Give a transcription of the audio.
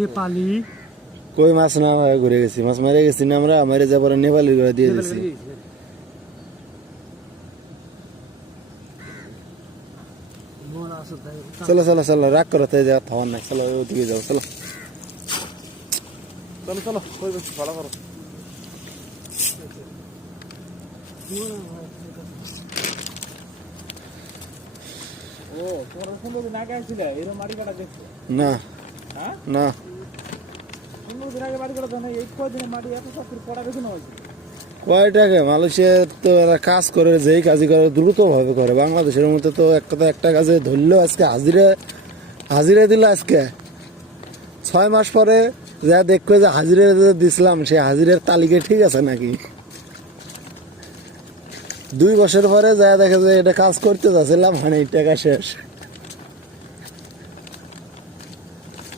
নেপালি কই মাছ না হয় ঘুরে গেছি, মাছ মেরে গেছি না আমরা, মেরে যাওয়ার পরে নেপালি করে দিয়ে দিছি। চলো চলো চলো, রাগ করো তাই যাওয়ার থামার নাই, চলো ওদিকে যাও, চলো চলো চলো, কই বেশি ভালো করো। ও তোমরা 15 দিন আগে আসছিলে এরকম মাটি কাটা দেখছো না হ্যাঁ না, 15 দিন আগে মাটি কাটা তো না, এই কয়দিনে মাটি এত সব করে পড়া বেশি না হয়েছে। কয় টাকা মালয়েশিয়ার তো এরা কাজ করে, যেই কাজই করে দ্রুত ভাবে করে। বাংলাদেশের মধ্যে তো একটা কাজে ধরলেও আজকে হাজিরা দিল, আজকে 6 মাস পরে যা দেখবে যে হাজিরা দিছিলাম, সে হাজিরের তালিকা ঠিক আছে নাকি। 2 বছর পরে যা দেখে যে এটা কাজ করতে যাচ্ছিলাম, মানে টাকা শেষ।